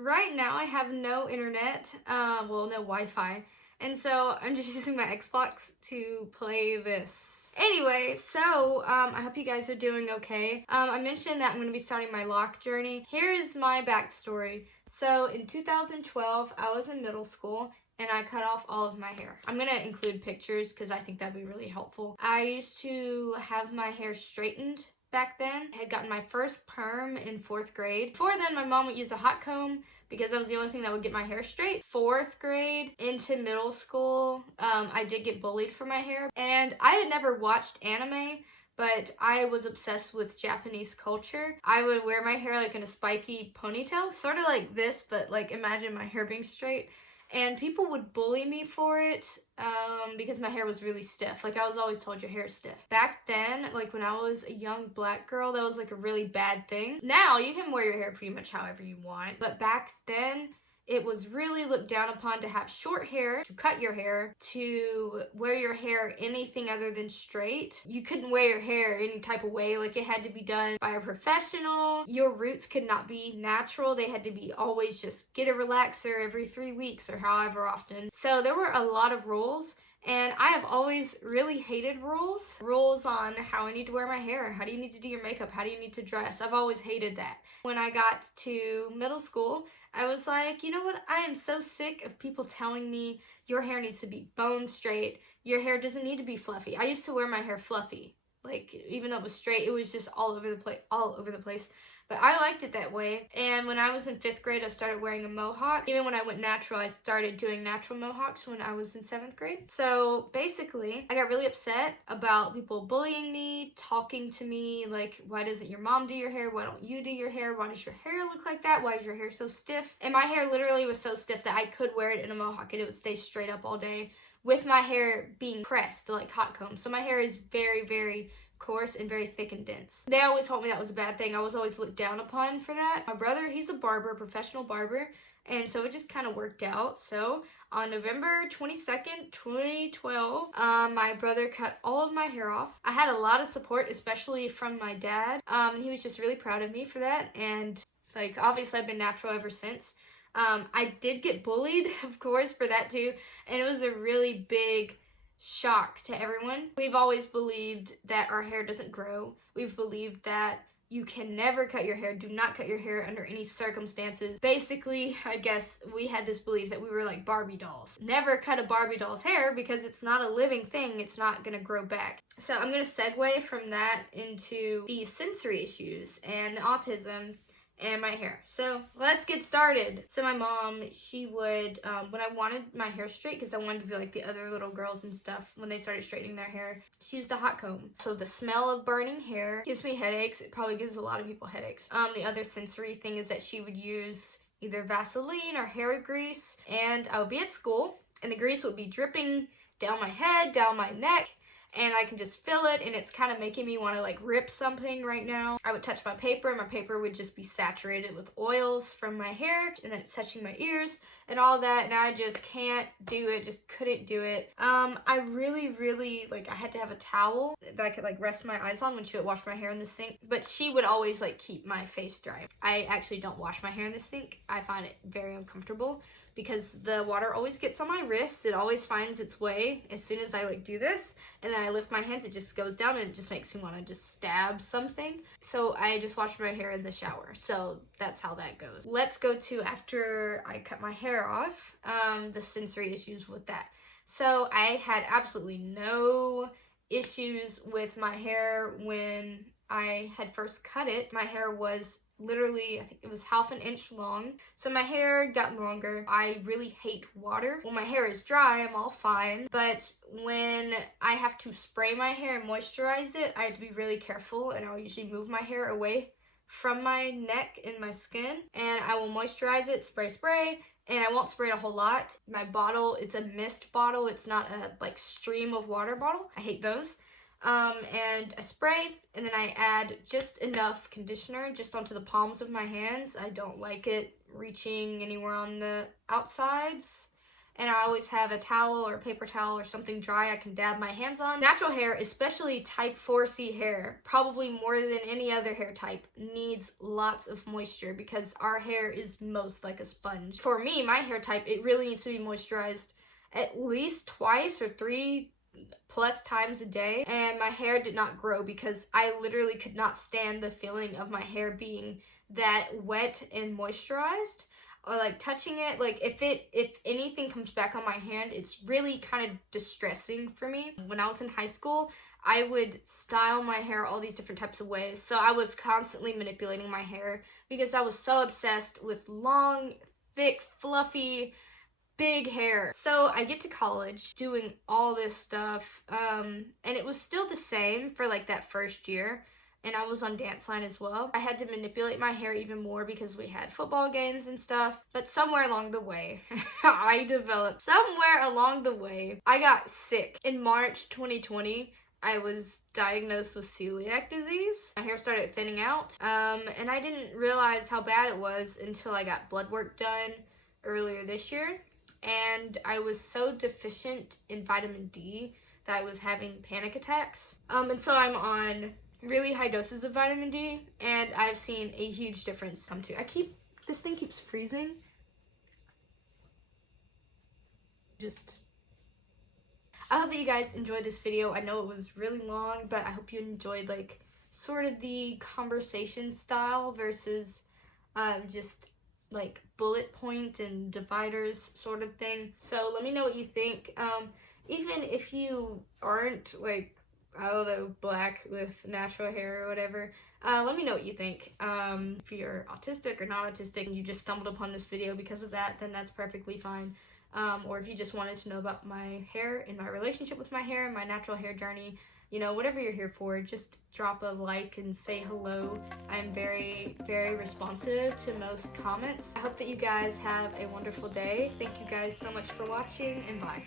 Right now I have no internet, well, no Wi-Fi, and so I'm just using my Xbox to play this. Anyway, so I hope you guys are doing okay. I mentioned that I'm going to be starting my lock journey. Here's my backstory. So in 2012, I was in middle school and I cut off all of my hair. I'm going to include pictures because I think that'd be really helpful. I used to have my hair straightened back then. I had gotten my first perm in 4th grade. Before then, my mom would use a hot comb because that was the only thing that would get my hair straight. 4th grade into middle school, I did get bullied for my hair. And I had never watched anime, but I was obsessed with Japanese culture. I would wear my hair like in a spiky ponytail, sort of like this, but like imagine my hair being straight. And people would bully me for it because my hair was really stiff. Like, I was always told your hair is stiff. Back then, like when I was a young black girl, that was like a really bad thing. Now you can wear your hair pretty much however you want, but back then it was really looked down upon to have short hair, to cut your hair, to wear your hair anything other than straight. You couldn't wear your hair any type of way, like it had to be done by a professional. Your roots could not be natural. They had to be always just get a relaxer every 3 weeks or however often. So there were a lot of rules. And I have always really hated rules. Rules on how I need to wear my hair, how do you need to do your makeup, how do you need to dress. I've always hated that. When I got to middle school, I was like, you know what? I am so sick of people telling me your hair needs to be bone straight. Your hair doesn't need to be fluffy. I used to wear my hair fluffy. Like, even though it was straight, it was just all over the place. But I liked it that way. And when I was in 5th grade, I started wearing a mohawk. Even when I went natural, I started doing natural mohawks when I was in 7th grade. So basically, I got really upset about people bullying me, talking to me, like, why doesn't your mom do your hair? Why don't you do your hair? Why does your hair look like that? Why is your hair so stiff? And my hair literally was so stiff that I could wear it in a mohawk and it would stay straight up all day with my hair being pressed like hot comb. So my hair is very, very coarse and very thick and dense. They always told me that was a bad thing. I was always looked down upon for that. My brother, he's a barber, professional barber, and so it just kind of worked out. So on November 22nd, 2012, my brother cut all of my hair off. I had a lot of support, especially from my dad. He was just really proud of me for that, and like obviously I've been natural ever since. I did get bullied, of course, for that too, and it was a really big shock to everyone. We've always believed that our hair doesn't grow. We've believed that you can never cut your hair. Do not cut your hair under any circumstances. Basically, I guess we had this belief that we were like Barbie dolls. Never cut a Barbie doll's hair because it's not a living thing. It's not gonna grow back. So I'm gonna segue from that into the sensory issues and the autism and my hair. So let's get started. So my mom, she would, when I wanted my hair straight, because I wanted to be like the other little girls and stuff when they started straightening their hair, she used a hot comb. So the smell of burning hair gives me headaches. It probably gives a lot of people headaches. The other sensory thing is that she would use either Vaseline or hair grease, and I would be at school and the grease would be dripping down my head, down my neck, and I can just feel it, and it's kind of making me want to like rip something right now. I would touch my paper, and my paper would just be saturated with oils from my hair, and then it's touching my ears and all that, and I just can't do it, just couldn't do it. I really, like, I had to have a towel that I could like rest my eyes on when she would wash my hair in the sink, but she would always like keep my face dry. I actually don't wash my hair in the sink. I find it very uncomfortable because the water always gets on my wrists. It always finds its way as soon as I like do this, and then I lift my hands, it just goes down and it just makes me want to just stab something. So I just wash my hair in the shower. So that's how that goes. Let's go to after I cut my hair off, the sensory issues with that. So I had absolutely no issues with my hair when I had first cut it. My hair was literally, I think it was ½ an inch long. So my hair got longer. I really hate water. When my hair is dry, I'm all fine. But when I have to spray my hair and moisturize it, I have to be really careful, and I'll usually move my hair away from my neck and my skin, and I will moisturize it, spray, and I won't spray it a whole lot. My bottle, it's a mist bottle. It's not a like stream of water bottle. I hate those. And I spray, and then I add just enough conditioner just onto the palms of my hands. I don't like it reaching anywhere on the outsides. and I always have a towel or a paper towel or something dry I can dab my hands on. Natural hair, especially type 4C hair, probably more than any other hair type, needs lots of moisture because our hair is most like a sponge. For me, my hair type, it really needs to be moisturized at least twice or 3+ times a day, and my hair did not grow because I literally could not stand the feeling of my hair being that wet and moisturized, or like touching it. Like if anything comes back on my hand, it's really kind of distressing for me. When I was in high school, I would style my hair all these different types of ways, so I was constantly manipulating my hair because I was so obsessed with long, thick, fluffy, big hair. So I get to college doing all this stuff, and it was still the same for like that first year, and I was on dance line as well. I had to manipulate my hair even more because we had football games and stuff, but somewhere along the way, I got sick. In March 2020, I was diagnosed with celiac disease. My hair started thinning out, and I didn't realize how bad it was until I got blood work done earlier this year. And I was so deficient in vitamin D that I was having panic attacks. And so I'm on really high doses of vitamin D, and I've seen a huge difference come to. This thing keeps freezing. I hope that you guys enjoyed this video. I know it was really long, but I hope you enjoyed like sort of the conversation style versus just like bullet point and dividers sort of thing. So let me know what you think. Even if you aren't like, I don't know, black with natural hair or whatever, let me know what you think. If you're autistic or not autistic and you just stumbled upon this video because of that, then that's perfectly fine. Or if you just wanted to know about my hair and my relationship with my hair and my natural hair journey, you know, whatever you're here for, just drop a like and say hello. I'm very, very responsive to most comments. I hope that you guys have a wonderful day. Thank you guys so much for watching, and bye.